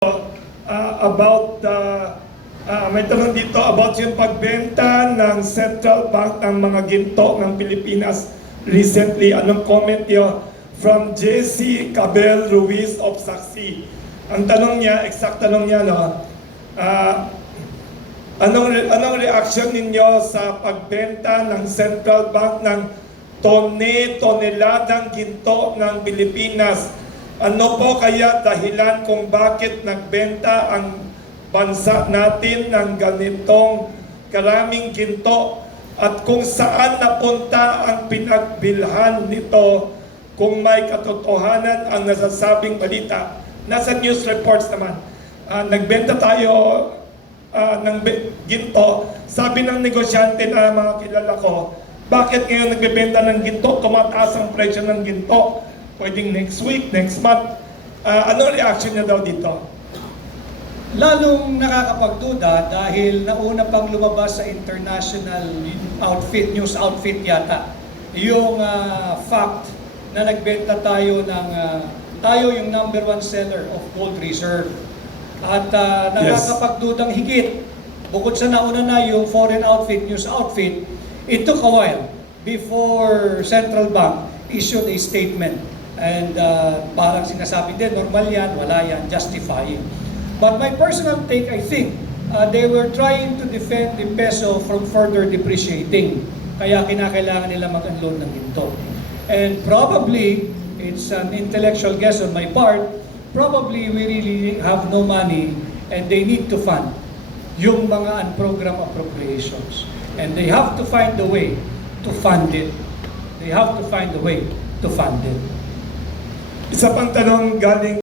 May tanong dito about yung pagbenta ng Central Bank ng mga ginto ng Pilipinas recently. Anong comment niyo? From JC Cabel Ruiz of Saksi. Ang tanong niya, exact tanong niya, no? Anong reaction ninyo sa pagbenta ng Central Bank ng toneladang ginto ng Pilipinas? Ano po kaya dahilan kung bakit nagbenta ang bansa natin ng ganitong karaming ginto at kung saan napunta ang pinagbilhan nito, kung may katotohanan ang nasasabing balita? Nasa news reports naman. Nagbenta tayo ng ginto. Sabi ng negosyante na mga kilala ko, bakit ngayon nagbebenta ng ginto? Tumataas ang presyo ng ginto. Pwedeng next week, next month. Ano reaction niya daw dito? Lalong nakakapagduda dahil nauna pang lumabas sa international news outfit yata yung fact na nagbenta tayo ng tayo yung number 1 seller of gold reserve. At nakakapagdudang higit, bukod sa nauna na yung foreign outfit, news outfit, it took a while before Central Bank issued a statement. And parang sinasabi din, normal yan, wala yan, justifying. But my personal take, I think, they were trying to defend the peso from further depreciating. Kaya kinakailangan nila mag-unload ng ginto. And probably, it's an intellectual guess on my part, probably we really have no money and they need to fund yung mga unprogrammed appropriations. And they have to find a way to fund it. They have to find a way to fund it. Isa pang tanong galing